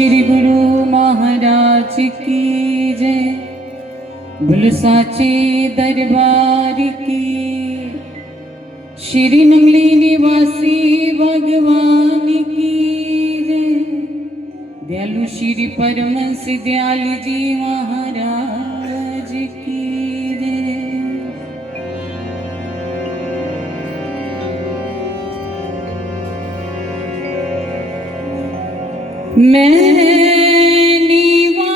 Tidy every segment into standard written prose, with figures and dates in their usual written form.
श्री गुरु महाराज की जय। बोलो साचे दरबार की। श्री नंगली निवासी भगवान की जय। दयालु श्री परमहंस दयाल जी महाराज की जय। मैं नीवा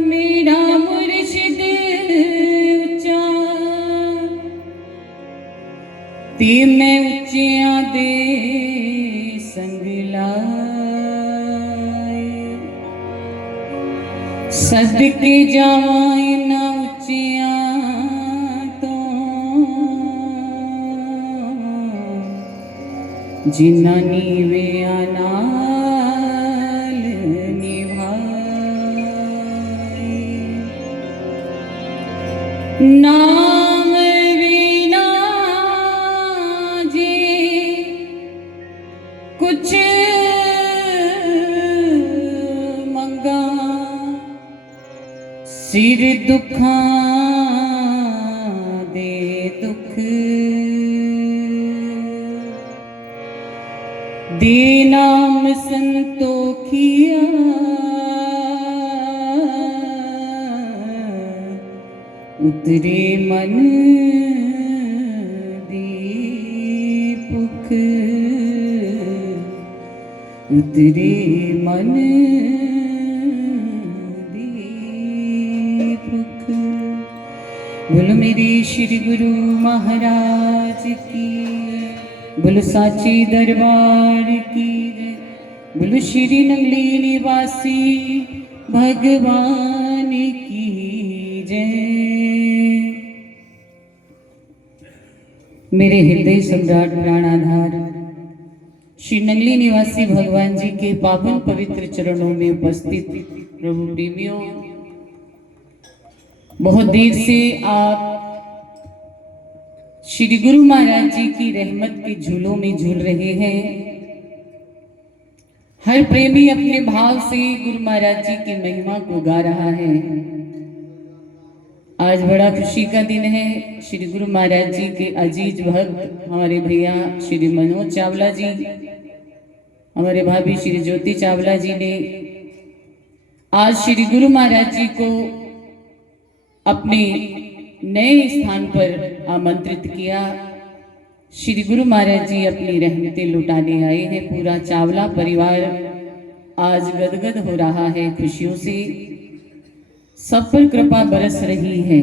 मेरा मुर्शिद ऊंचा ते मैं उच्चियां दे संग लाए। सदके जावां इन्हां उच्चियां जिन्ना नीविया नाल निभाए। नाम बिना जे कुछ मंगा सिर दुखां दे दुख दे नाम संतोखिया। उतरे मन दीपुख उतरे मन दीपुख। बोलो मेरे श्री गुरु महाराज की। बोलो साचे दरबार की जय। बोलो श्री नंगली निवासी भगवान की जय। मेरे हृदय सम्राट प्राणाधार श्री नंगली निवासी भगवान जी के पावन पवित्र चरणों में उपस्थित प्रभु प्रेमियों, बहुत देर से आप श्री गुरु महाराज जी की रहमत के झूलों में झूल रहे हैं। हर प्रेमी अपने भाव से गुरु महाराज जी की महिमा को गा रहा है। आज बड़ा खुशी का दिन है। श्री गुरु महाराज जी के अजीज भक्त हमारे भैया श्री मनोज चावला जी, हमारे भाभी श्री ज्योति चावला जी ने आज श्री गुरु महाराज जी को अपने नए स्थान पर आमंत्रित किया। श्री गुरु महाराज जी अपनी रहमतें लुटाने आए हैं। पूरा चावला परिवार आज गदगद हो रहा है खुशियों से। सब पर कृपा बरस रही है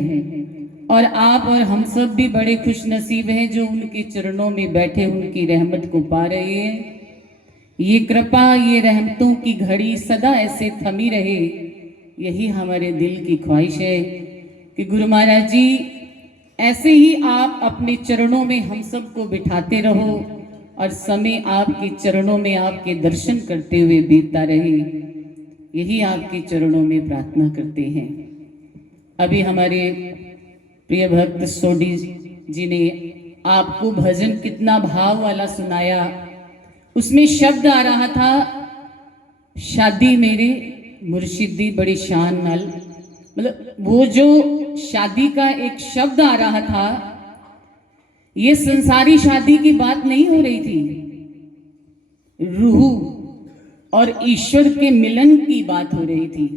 और आप और हम सब भी बड़े खुश नसीब हैं जो उनके चरणों में बैठे उनकी रहमत को पा रहे हैं। ये कृपा, ये रहमतों की घड़ी सदा ऐसे थमी रहे, यही हमारे दिल की ख्वाहिश है कि गुरु महाराज जी ऐसे ही आप अपने चरणों में हम सबको बिठाते रहो और समय आपके चरणों में आपके दर्शन करते हुए बीतता रहे, यही आपके चरणों में प्रार्थना करते हैं। अभी हमारे प्रिय भक्त सोडी जी ने आपको भजन कितना भाव वाला सुनाया। उसमें शब्द आ रहा था, शादी मेरे मुर्शिदी बड़ी शान नाल, मतलब वो जो शादी का एक शब्द आ रहा था, ये संसारी शादी की बात नहीं हो रही थी, रूह और ईश्वर के मिलन की बात हो रही थी,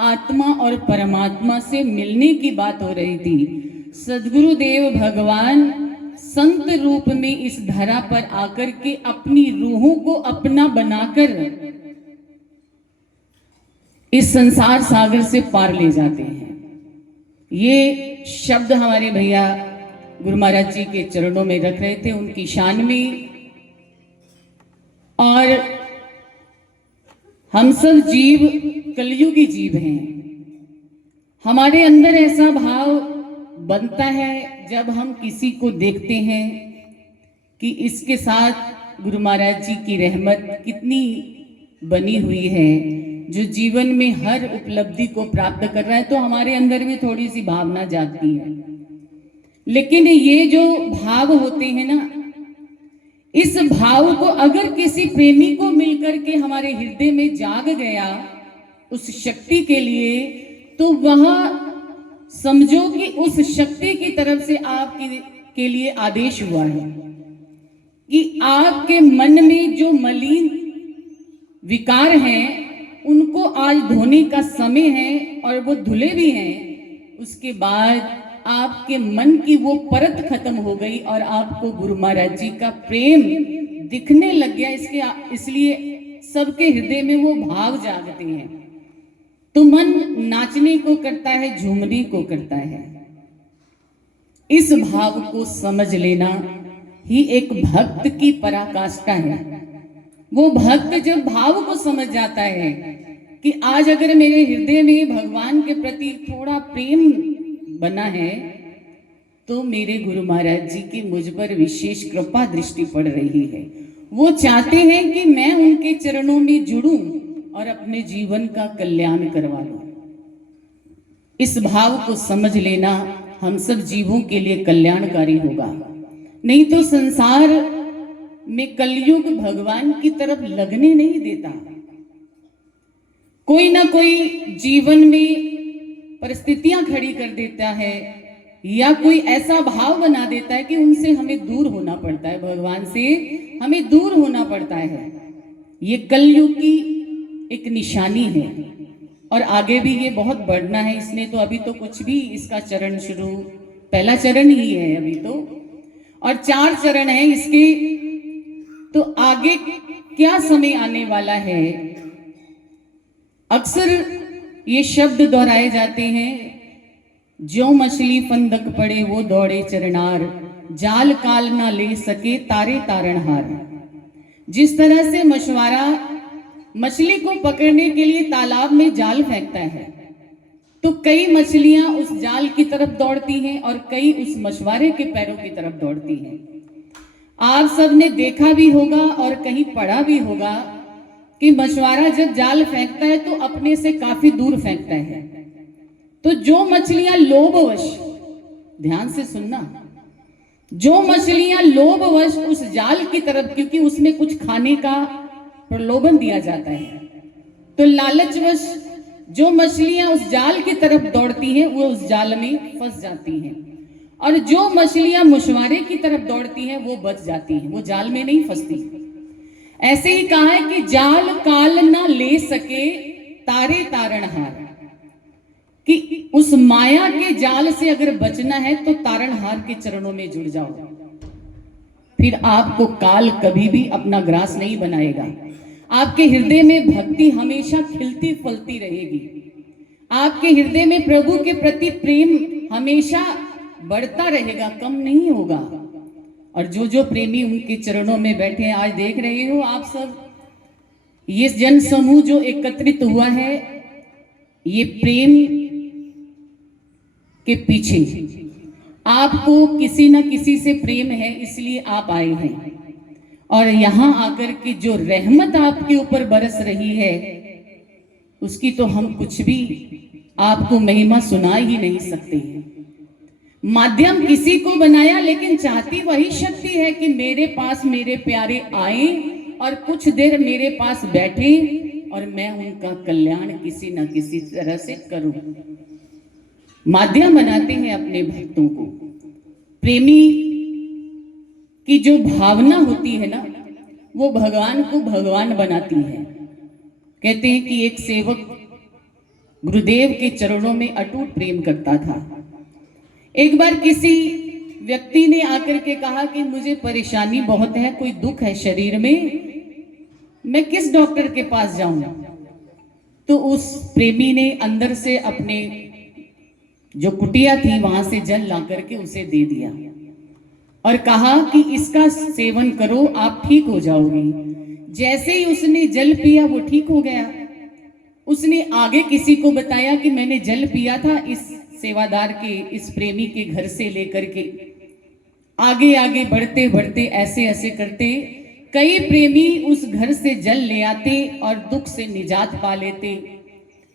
आत्मा और परमात्मा से मिलने की बात हो रही थी। सद्गुरुदेव भगवान संत रूप में इस धरा पर आकर के अपनी रूहों को अपना बनाकर इस संसार सागर से पार ले जाते हैं। ये शब्द हमारे भैया गुरु महाराज जी के चरणों में रख रहे थे, उनकी शान में। और हम सब जीव कलयुगी जीव हैं। हमारे अंदर ऐसा भाव बनता है जब हम किसी को देखते हैं कि इसके साथ गुरु महाराज जी की रहमत कितनी बनी हुई है, जो जीवन में हर उपलब्धि को प्राप्त कर रहा है, तो हमारे अंदर में थोड़ी सी भावना जाती है। लेकिन ये जो भाव होते हैं ना, इस भाव को अगर किसी प्रेमी को मिलकर के हमारे हृदय में जाग गया उस शक्ति के लिए, तो वह समझो कि उस शक्ति की तरफ से आपके के लिए आदेश हुआ है कि आपके मन में जो मलिन विकार हैं उनको आज धोने का समय है, और वो धुले भी हैं। उसके बाद आपके मन की वो परत खत्म हो गई और आपको गुरु महाराज जी का प्रेम दिखने लग गया। इसलिए सबके हृदय में वो भाव जागते हैं, तो मन नाचने को करता है, झूमने को करता है। इस भाव को समझ लेना ही एक भक्त की पराकाष्ठा है। वो भक्त जब भाव को समझ जाता है कि आज अगर मेरे हृदय में भगवान के प्रति थोड़ा प्रेम बना है, तो मेरे गुरु महाराज जी की मुझ पर विशेष कृपा दृष्टि पड़ रही है। वो चाहते हैं कि मैं उनके चरणों में जुड़ूं और अपने जीवन का कल्याण करवा लूं। इस भाव को समझ लेना हम सब जीवों के लिए कल्याणकारी होगा। नहीं तो संसार में कलयुग भगवान की तरफ लगने नहीं देता। कोई ना कोई जीवन में परिस्थितियां खड़ी कर देता है, या कोई ऐसा भाव बना देता है कि उनसे हमें दूर होना पड़ता है, भगवान से हमें दूर होना पड़ता है। ये कलयुग की एक निशानी है, और आगे भी ये बहुत बढ़ना है। इसने तो अभी तो कुछ भी, इसका चरण शुरू, पहला चरण ही है अभी तो, और 4 चरण है इसके। तो आगे क्या समय आने वाला है। अक्सर ये शब्द दोहराए जाते हैं, ज्यों मछली फंदक पड़े वो दौड़े चरनार, जाल काल ना ले सके तारे तारणहार। जिस तरह से मछुआरा मछली को पकड़ने के लिए तालाब में जाल फेंकता है, तो कई मछलियां उस जाल की तरफ दौड़ती हैं और कई उस मछुआरे के पैरों की तरफ दौड़ती हैं। आप सबने देखा भी होगा और कहीं पढ़ा भी होगा कि मछुआरा जब जाल फेंकता है तो अपने से काफी दूर फेंकता है। तो जो मछलियां लोभवश, ध्यान से सुनना, जो मछलियां लोभवश उस जाल की तरफ, क्योंकि उसमें कुछ खाने का प्रलोभन दिया जाता है, तो लालचवश जो मछलियां उस जाल की तरफ दौड़ती हैं वो उस जाल में फंस जाती हैं, और जो मछलियां मछुआरे की तरफ दौड़ती हैं वो बच जाती हैं, वो जाल में नहीं फंसती। ऐसे ही कहा है कि जाल काल ना ले सके तारे तारणहार, कि उस माया के जाल से अगर बचना है तो तारणहार के चरणों में जुड़ जाओ, फिर आपको काल कभी भी अपना ग्रास नहीं बनाएगा। आपके हृदय में भक्ति हमेशा खिलती फलती रहेगी। आपके हृदय में प्रभु के प्रति प्रेम हमेशा बढ़ता रहेगा, कम नहीं होगा। और जो जो प्रेमी उनके चरणों में बैठे हैं, आज देख रहे हो आप सब, ये जन समूह जो एकत्रित हुआ है, ये प्रेम के पीछे आपको किसी न किसी से प्रेम है, इसलिए आप आए हैं। और यहां आकर के जो रहमत आपके ऊपर बरस रही है, उसकी तो हम कुछ भी आपको महिमा सुना ही नहीं सकते। माध्यम किसी को बनाया, लेकिन चाहती वही शक्ति है कि मेरे पास मेरे प्यारे आए और कुछ देर मेरे पास बैठे और मैं उनका कल्याण किसी न किसी तरह से करूं। माध्यम बनाते हैं अपने भक्तों को। प्रेमी की जो भावना होती है ना, वो भगवान को भगवान बनाती है। कहते हैं कि एक सेवक गुरुदेव के चरणों में अटूट प्रेम करता था। एक बार किसी व्यक्ति ने आकर के कहा कि मुझे परेशानी बहुत है, कोई दुख है शरीर में, मैं किस डॉक्टर के पास जाऊं? तो उस प्रेमी ने अंदर से अपने जो कुटिया थी वहां से जल ला करके उसे दे दिया और कहा कि इसका सेवन करो, आप ठीक हो जाओगे। जैसे ही उसने जल पिया वो ठीक हो गया। उसने आगे किसी को बताया कि मैंने जल पिया था इस सेवादार के, इस प्रेमी के घर से लेकर के। आगे आगे बढ़ते बढ़ते ऐसे ऐसे करते कई प्रेमी उस घर से जल ले आते और दुख से निजात पा लेते।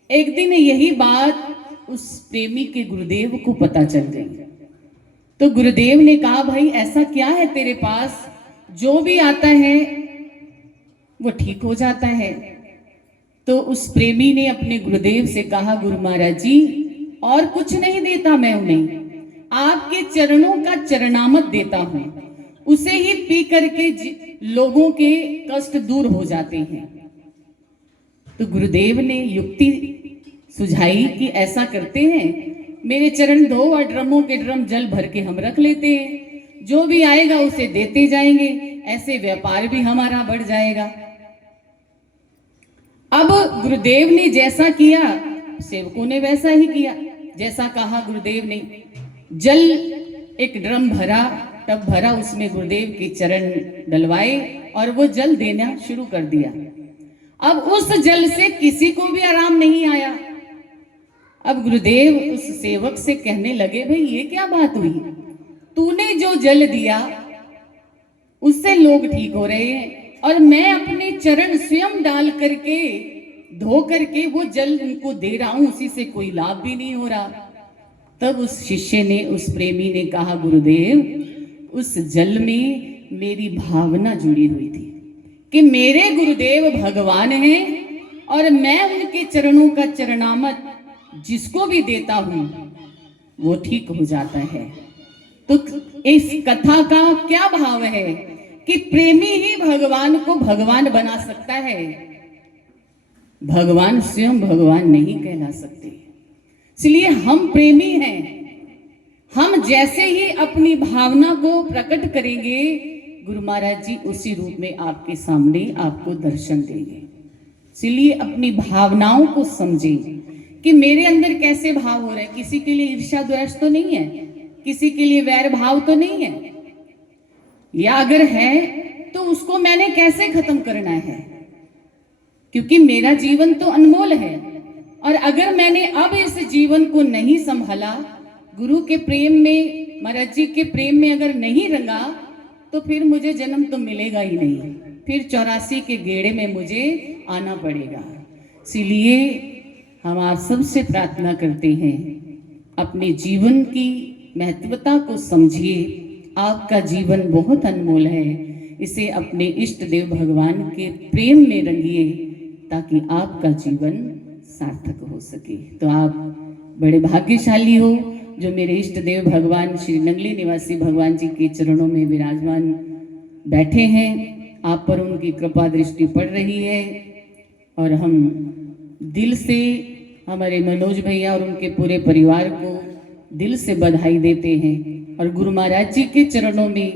एक दिन यही बात उस प्रेमी के गुरुदेव को पता चल गई। तो गुरुदेव ने कहा, भाई ऐसा क्या है तेरे पास जो भी आता है वो ठीक हो जाता है। तो उस प्रेमी ने अपने गुरुदेव से कहा, गुरु महाराज जी और कुछ नहीं देता मैं उन्हें, आपके चरणों का चरणामृत देता हूं, उसे ही पी करके लोगों के कष्ट दूर हो जाते हैं। तो गुरुदेव ने युक्ति सुझाई कि ऐसा करते हैं, मेरे चरण धो और ड्रमों के ड्रम जल भर के हम रख लेते हैं, जो भी आएगा उसे देते जाएंगे, ऐसे व्यापार भी हमारा बढ़ जाएगा। अब गुरुदेव ने जैसा किया, सेवकों ने वैसा ही किया, जैसा कहा गुरुदेव ने। जल एक ड्रम भरा, टब भरा, उसमें गुरुदेव के चरण डलवाए और वो जल देना शुरू कर दिया। अब उस जल से किसी को भी आराम नहीं आया। अब गुरुदेव उस सेवक से कहने लगे, भाई ये क्या बात हुई, तूने जो जल दिया उससे लोग ठीक हो रहे हैं और मैं अपने चरण स्वयं डाल करके धो करके वो जल उनको दे रहा हूं, उसी से कोई लाभ भी नहीं हो रहा। तब उस शिष्य ने, उस प्रेमी ने कहा, गुरुदेव उस जल में मेरी भावना जुड़ी हुई थी कि मेरे गुरुदेव भगवान हैं और मैं उनके चरणों का चरणामृत जिसको भी देता हूं वो ठीक हो जाता है। तो इस कथा का क्या भाव है कि प्रेमी ही भगवान को भगवान बना सकता है, भगवान स्वयं भगवान नहीं कहला सकते। इसलिए हम प्रेमी हैं, हम जैसे ही अपनी भावना को प्रकट करेंगे, गुरु महाराज जी उसी रूप में आपके सामने आपको दर्शन देंगे। इसलिए अपनी भावनाओं को समझें कि मेरे अंदर कैसे भाव हो रहे हैं। किसी के लिए ईर्ष्या द्वेष तो नहीं है, किसी के लिए वैर भाव तो नहीं है, या अगर है तो उसको मैंने कैसे खत्म करना है, क्योंकि मेरा जीवन तो अनमोल है। और अगर मैंने अब इस जीवन को नहीं संभाला, गुरु के प्रेम में, महाराज जी के प्रेम में अगर नहीं रंगा, तो फिर मुझे जन्म तो मिलेगा ही नहीं, फिर 84 के गेड़े में मुझे आना पड़ेगा। इसीलिए हम आप सबसे प्रार्थना करते हैं, अपने जीवन की महत्वता को समझिए। आपका जीवन बहुत अनमोल है, इसे अपने इष्ट देव भगवान के प्रेम में रंगिए ताकि आपका जीवन सार्थक हो सके। तो आप बड़े भाग्यशाली हो जो मेरे इष्ट देव भगवान श्री नंगली निवासी भगवान जी के चरणों में विराजमान बैठे हैं। आप पर उनकी कृपा दृष्टि पड़ रही है और हम दिल से हमारे मनोज भैया और उनके पूरे परिवार को दिल से बधाई देते हैं और गुरु महाराज जी के चरणों में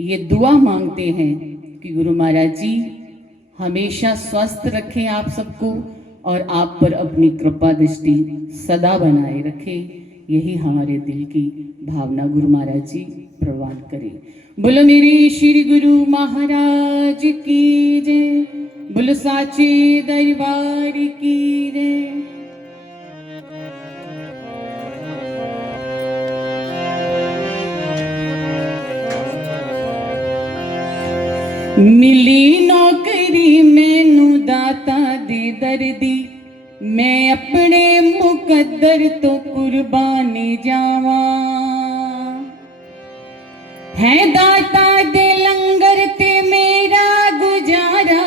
ये दुआ मांगते हैं कि गुरु महाराज जी हमेशा स्वस्थ रखें आप सबको और आप पर अपनी कृपा दृष्टि सदा बनाए रखें। यही हमारे दिल की भावना गुरु महाराज जी प्रवान करें। बोलो मेरे श्री गुरु महाराज की जय, बोलो साचे दरबार की जय। मिली नौकरी मैनू दाता दे दर्दी, मैं अपने मुकद्दर तो कुर्बानी जावा। है दाता दे लंगर ते मेरा गुजारा,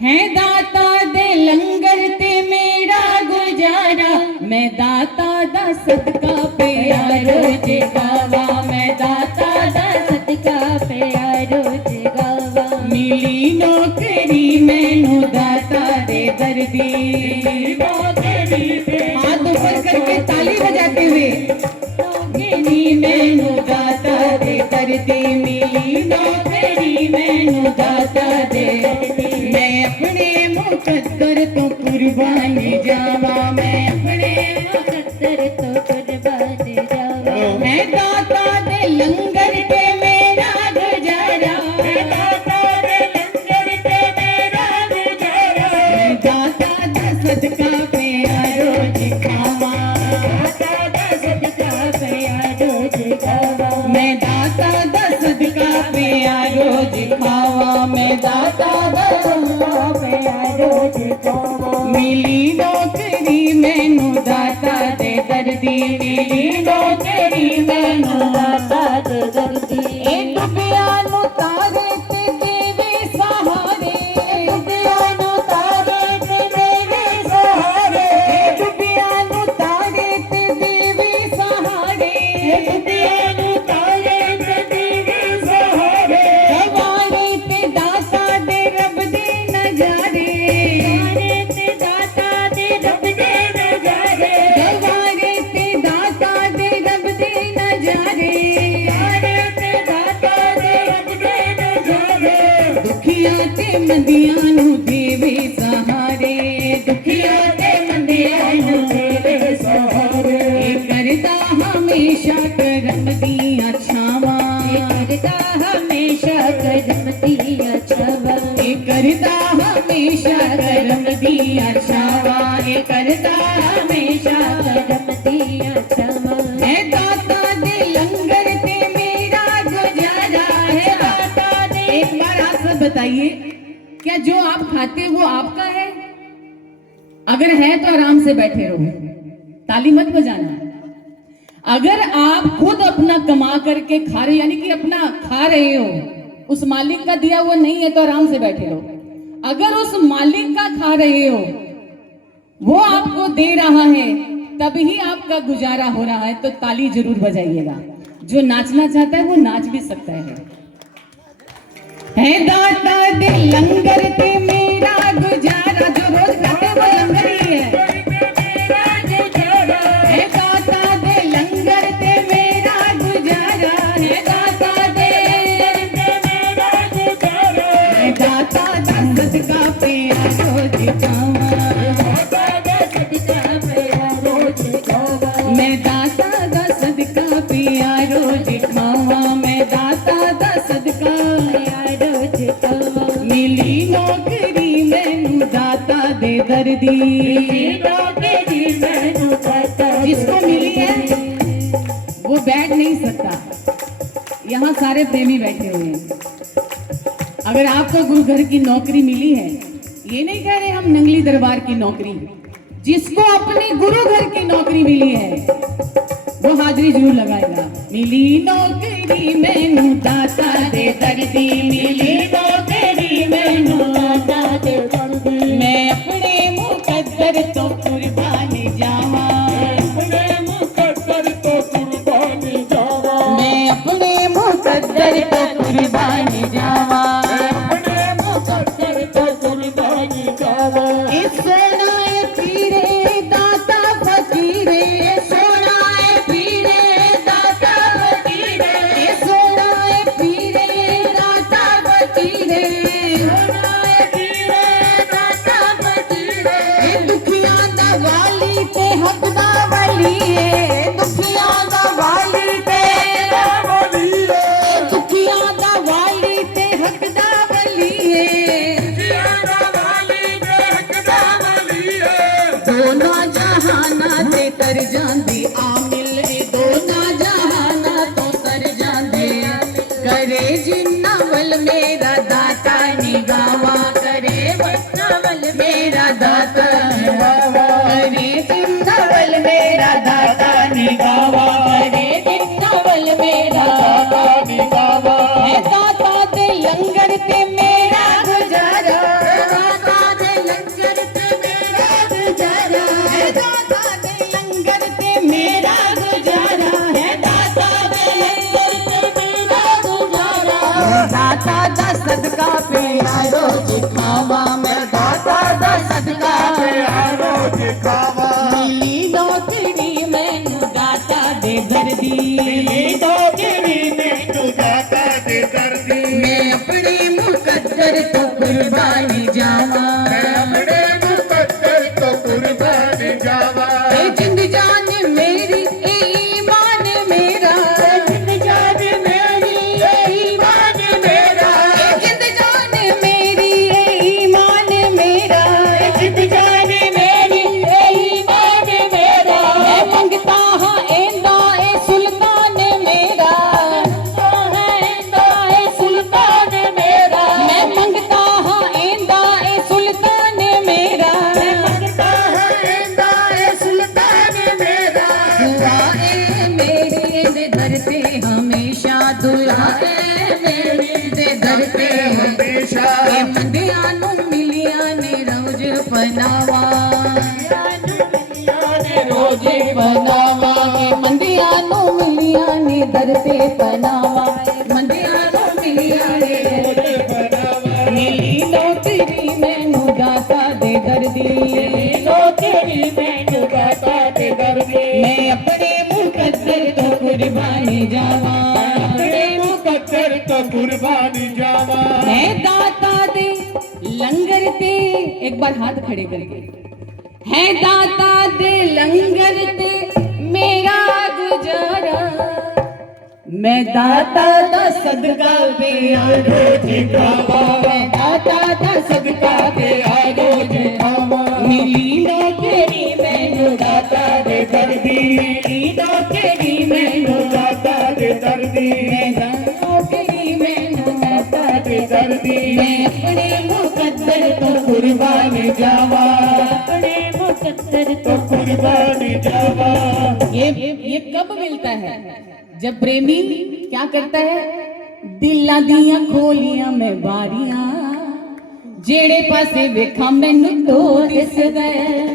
है दाता दे लंगर ते मेरा गुजारा। मैं दाता दा सदका प्यारो जगावा, मैं दाता दा सदका प्यारो जगावा। मिली नौकरी मैनू दाता दे दर्दी, हाथ ऊपर करके ताली बजाते हुए, नौकरी मैनू दाता दे दर्दी, मिली नौकरी मैनू दाता दे दर्दी। मैं अपने मुकद्दर तो कुर्बानी जावा, मैं अपने मुकद्दर तो कुर्बानी जावा। मैं दाता दे लंगर पे मेरा गुजारा, मैं दाता दे लंगर पे मेरा गुजारा। मैं दाता दा सदका प्यारो जगावा, दाता दा सदका प्यारो जगावा। मैं दाता दा सदका प्यारो जगावा, मैं दाता दा सदका प्यारो जगावा। मिली नौकरी मैनू दाता दे दर्दी, मिली नौकरी मैनू दाता दे दर्दी। ए डुबिया नू तारे नू देवे सहारे, दुखिया ते मंदिया नू देवे सहारे। करदा हमेशा करम दिया छावा, करदा हमेशा करम दिया छावा, करदा हमेशा करम दिया छावा, करदा हमेशा करम दिया छावा। है दाता दे लंगर ते मेरा गुजारा है, दाता दे। एक बार आप सब बताइए, क्या जो आप खाते वो आपका है? अगर है तो आराम से बैठे रहो, ताली मत बजाना। अगर आप खुद अपना कमा करके खा रहे, यानी कि अपना खा रहे हो, उस मालिक का दिया हुआ नहीं है तो आराम से बैठे रहो। अगर उस मालिक का खा रहे हो, वो आपको दे रहा है, तभी आपका गुजारा हो रहा है, तो ताली जरूर बजाइएगा। जो नाचना चाहता है वो नाच भी सकता है दाता दे लंगर ते मेरा गुजारा, जो रोज खाते वो लंगर ही है दाता दे लंगर ते मेरा गुजारा, है दाता दे मेरा गुजारा, है दाता दा सदका पे रोज खावा, दाता दा सदका पे रोज खावा, मैं दाता दा सदका पे रोज खावा, मैं दाता दा सदका रोज खावा। मिली नौकरी मैनू दाता दे दर्दी, नौकरी मैनू दाता, जिसको मिली है वो बैठ नहीं सकता। यहाँ सारे प्रेमी बैठे हुए हैं। अगर आपको गुरु घर की नौकरी मिली है, ये नहीं कह रहे हम नंगली दरबार की नौकरी, जिसको अपनी गुरु घर की नौकरी मिली है वो हाजिरी जरूर लगाएगा। मिली नौकरी मैनू दाता दे दर्दी, मिली नौकरी मैनू दाता दे दर्दी, मैं अपने मुकद्दर तो कुर्बानी जावा, अपने मुकद्दर तो कुर्बानी जावा, मैं अपने मुकद्दर तो कुर्बानी जावा, अपने मुकद्दर तो कुर्बानी जावा। इस सोनाए पीरे दाता फकीरे, सोनाए पीरे दाता फकीरे, सोनाए पीरे दाता फकीरे, सोनाए पीरे दाता फकीरे, दुखिया दा वाली ते हक दा वली है, दुखिया दा वाली ते वली है, दुखिया दा वाली ते हक दा वली है, दुखिया दा वाली ते हक दा वली है। दोनों जहाना ते तर जांदे आमिल, दोनों जहाना तो तर जांदे, करे जिन्ना वल मेरा दाता निगावा, करे जिन्ना वल मेरा दाता निगावा, करे जिन्ना वल मेरा दाता निगावा, करे जिन्ना वल मेरा दाता निगावा। है दाता दे लंगर ते मेरा गुजारा, दाता दे लंगर ते मेरा गुजारा, है दाता दे लंगर ते मेरा गुजारा, है दाता दे लंगर ते मेरा गुजारा, दाता दा सदका पे रोज खावा, मैं दाता दा सदका पे रोज खावा। मिली नौकरी मैनू दाता दे दर्दी, मिली नौकरी मैनू दाता दे दर्दी, मैं अपने मुकद्दर तो कुर्बानी जावा, मैं अपने मुकद्दर तो कुर्बानी जावा। जिंद जान मेरी ईमान मेरा, जिंद जान मेरी ईमान मेरा, जिंद जान मेरी ईमान मेरा, जिंद जान मेरी ईमान मेरा, मैं मंगता हाँ एंदा ए सुल्तान मेरा, एंदा ए सुल्तान मेरा, मैं मंगता हाँ एंदा ए सुल्तान मेरा, मैं मंगता हाँ एंदा ए सुल्तान मेरा। दुआएं मेरी दे दर पे हमेशा, दुआएं मेरी दे दर पे हमेशा, मंदिया नू मिलिया ने रोज पनावा, रोज पनावा, मंदिया नू मिलिया ने दर पे पनावा, मंदिया नू मिलिया ने रोज पनावा। मिली नौकरी मैनू दाता दे दर्दी, नौकरी मैनू दाता दे दर्दी, मैं अपने मुकद्दर तो कुर्बानी जावा, अपने मुकद्दर तो कुर्बानी जावा। है दाता दे लंगर एक बार हाथ खड़े करके, है दाता दे लंगर ते मेरा गुजारा, मैं दाता दा सदका दे रोज खावा, मैं दाता दा सदका दे रोज खावा, मिली नौकरी मैनू दाता दे दर्दी, मिली नौकरी मैनू दाता दे दर्दी, नौकरी मैनू दाता दे दर्दी, मैं अपने मुकद्दर तो कुर्बान जावा, अपने मुकद्दर तो कुर्बान जावा। ये कब मिलता है? जब प्रेमी क्या करता है? दिला दिया खोलियां मैं बारियां, जेड़े पासे वेखा मैनू तो दिस गए।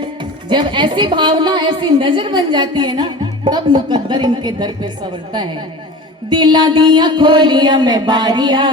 जब ऐसी भावना, ऐसी नजर बन जाती है ना, तब मुकद्दर इनके दर पे संवरता है। दिला दिया खोलियां मैं बारियां।